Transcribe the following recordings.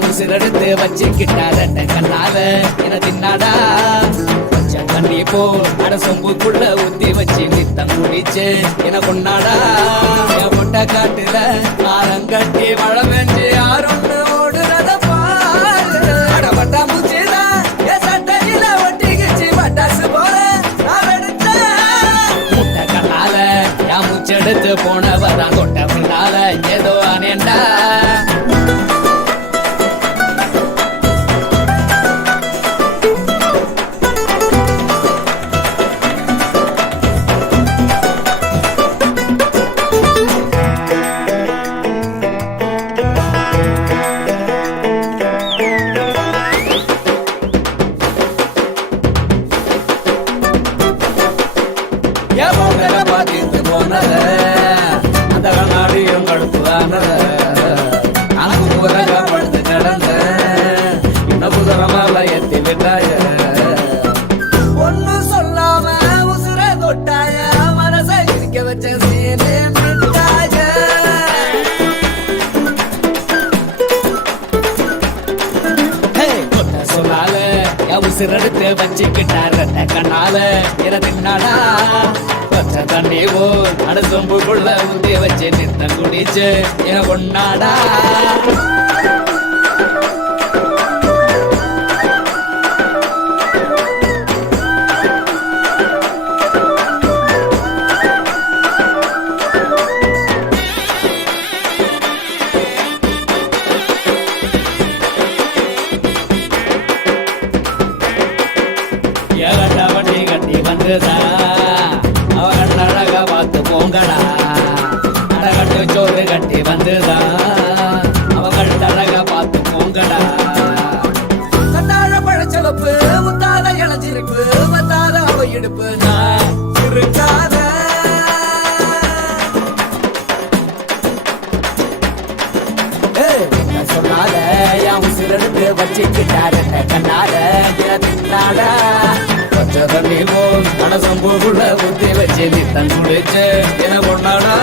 உசிரெடுத்து வச்சுக்கிட்டார கண்ணால என தின்னாடா கொஞ்சம் தண்ணி போ அட சொம்புக்குள்ள ஊத்தி வச்சு நித்தம் குடிச்சு என கொண்டாடா என் முட்டை காட்டுல ஆரங்கட்டி மழை பெஞ்சு யாருன்னு ஓடுறத பாரு அடப்பட்டா பூச்சிடா என் சட்டையில ஒட்டிக்கிச்சு பட்டாசு போல நான் எடுத்தேன் முட்டை கண்ணால என் மூச்செடுத்து போனவதான் கொட்ட பின்னால ஏதோ அனேண்டா அந்த கண்ணாடியும் கழுத்துதான படுத்து கிடந்த இன்னும் புதரமால எத்தி விட்டாய ஒண்ணு சொல்லாம உசுர தொட்டாய மனசை சிரிக்க வச்ச சீனே மிட்டாய கொட்ட சொல்லால உசிரெடுத்து வச்சுக்கிட்டார கண்ணால தின்னாடா பச்சை தண்ணி போ அட சொம்புக்குள்ள ஊத்தி வச்சு நித்தம் குடிச்சு என கொண்டாடா வண்டி கட்டி வந்துதா அழகா பார்த்து போங்கடா அடகட்டு சோறு கட்டி வந்துதா அவங்கள் அழகா பார்த்து போங்கடா கண்டாழ பழச்சலப்பு முத்தாத இளஞ்சிருப்பு மத்தாத அவ இடுப்பு நான் இருக்காத சொன்னால என் உசிரெடுத்து வச்சுக்கிட்டாரு கண்ணாட தின்னாடா பச்சை தண்ணி போல் மனசம்பூக்குள்ள ஊத்தி வச்சு நித்தம் குடிச்சு என கொண்டாடா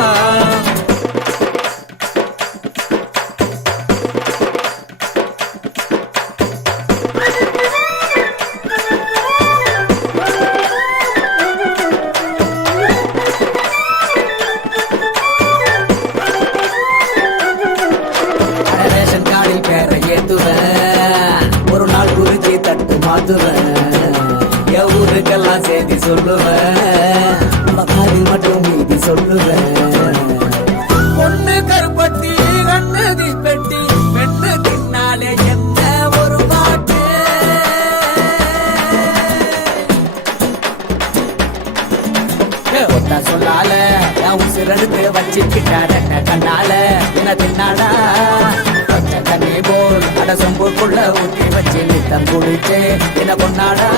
ரேஷன் கார்டில் பேரை ஏத்துவேன் ஒரு நாள் குறிச்சி தட்டு மாத்துவேன் ஊருக்கெல்லாம் செய்தி சொல்லுவேன் நம்ம காதி மட்டும் மீதி சொல்லுவேன் பொண்ணு கருப்பட்டி கண்ணு தீப்பெட்டி பெண்ணு தின்னாலே என்ன ஒரு பாட்டு ஒத்தா சொல்லால என் உசிரெடுத்து வச்சுக்கிட்டார கண்ணால என்ன தின்னாடா பச்சை தண்ணி போல் அட சொம்புக்குள்ள ஊத்தி வச்சு நித்தம் குடிச்சு என்ன கொண்டாடா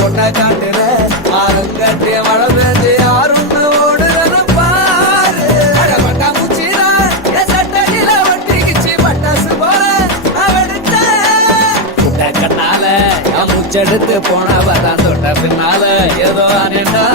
கொண்ட காட்டுல ஆரங்கட்டி மழை பெஞ்சு யாருன்னு ஓடுறது பாரு அடப்பட்டா பூச்சிடா என் சட்டையில ஒட்டிக்கிச்சு பட்டாசு போல நான் எடுத்தேன் கண்ணால என் மூச்செடுத்து போனவதான் தொட்ட பின்னால ஏதோ அனேண்டா